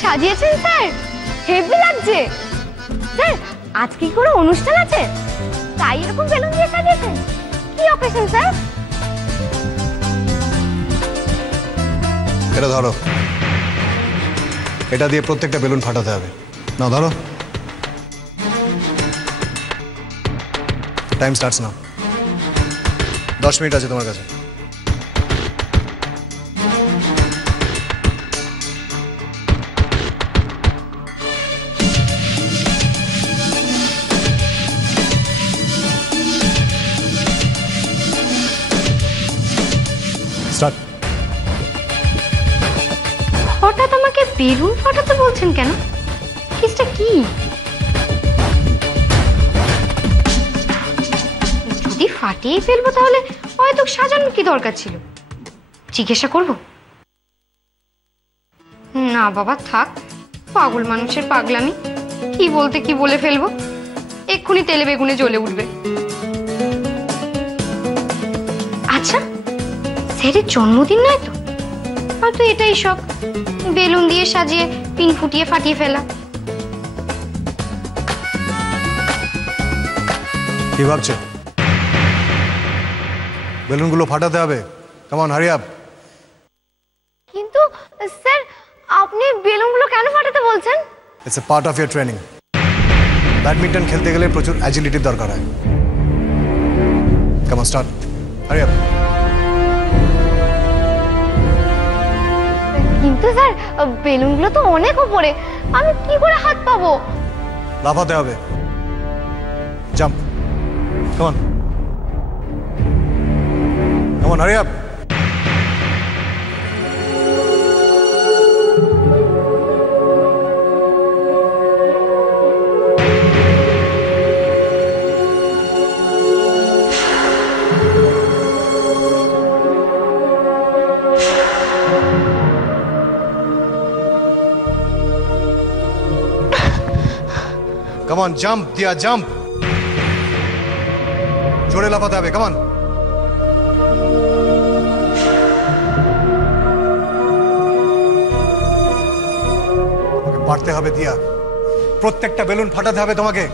সাজিয়েছেন sir, heavy লাগছে। Sir আজকে কি কোনো অনুষ্ঠান আছে তাই এরকম বেলুন দিয়ে সাজিয়েছেন? কি অকেশন স্যার? এটা ধরো, এটা দিয়ে প্রত্যেকটা বেলুন ফাটাতে হবে। না ধরো, টাইম স্টার্টস নাও। 10 মিনিট আছে তোমার কাছে। স্টার্ট। হঠাৎ আমাকে বেলুন ফাটাতে বলছেন কেন? কেসটা কি? যদি ফাটিয়ে ফেলবো তাহলে হয়তো সাজানোর কি দরকার ছিল? জিজ্ঞাসা করব? না বাবা থাক, পাগল মানুষের পাগলামি। কি বলতে কি বলে ফেলবো, এক্ষুনি তেলে বেগুনে জ্বলে উঠবে। আচ্ছা স্যারের জন্মদিন নয় তো? হয়তো এটাই শখ, বেলুন দিয়ে সাজিয়ে পিন ফুটিয়ে ফাটিয়ে ফেলা। কি ভাবছো? বেলুনগুলো ফাটাতে হবে। Come on, hurry up. কিন্তু স্যার আপনি বেলুনগুলো কেন ফাটাতে বলছেন? It's a part of your training. Badminton খেলতে গেলে প্রচুর অ্যাজিলিটির দরকার হয়। Come on, start, hurry up. কিন্তু স্যার বেলুনগুলো তো অনেক উপরে, আমি কি করে হাত পাবো? লাফাতে হবে। Jump, come on, come on, hurry up. Come on, jump, Dia, jump. জোরে লাফাতে হবে, come on. পারতে হবে দিয়া, প্রত্যেকটা বেলুন ফাটাতে হবে তোমাকে,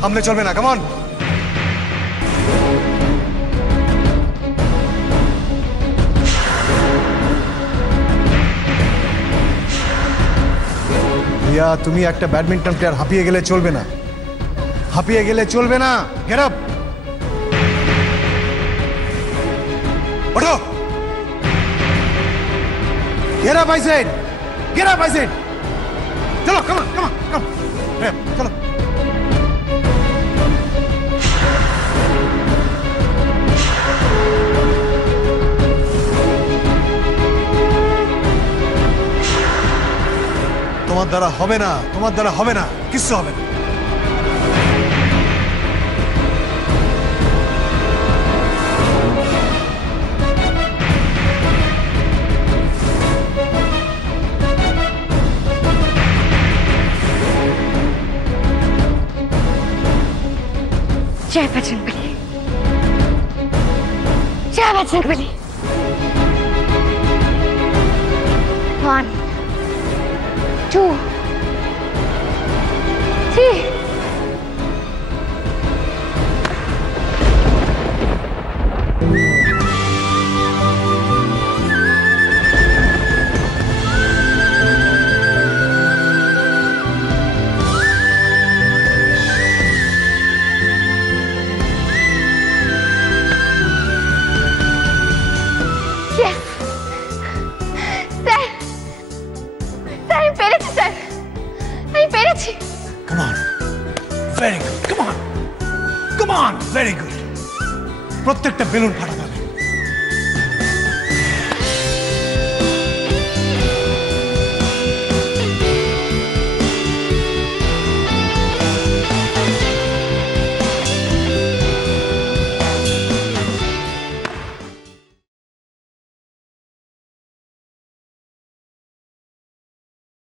থামলে চলবে না, come on. দিয়া তুমি একটা ব্যাডমিন্টন প্লেয়ার, হাঁপিয়ে গেলে চলবে না, হাঁপিয়ে গেলে চলবে না। গেট আপ, ওঠো, get up I said, get up I said. চলো, কাম অন, কাম অন, কাম, চলো। তোমার দ্বারা হবে না, তোমার দ্বারা হবে না, কিচ্ছু হবে না। জয় বজরংবলী, জয় Bajrangbali. 1 2 3 Come on, very good, come on, come on, very good. প্রত্যেকটা বেলুন ফাটা।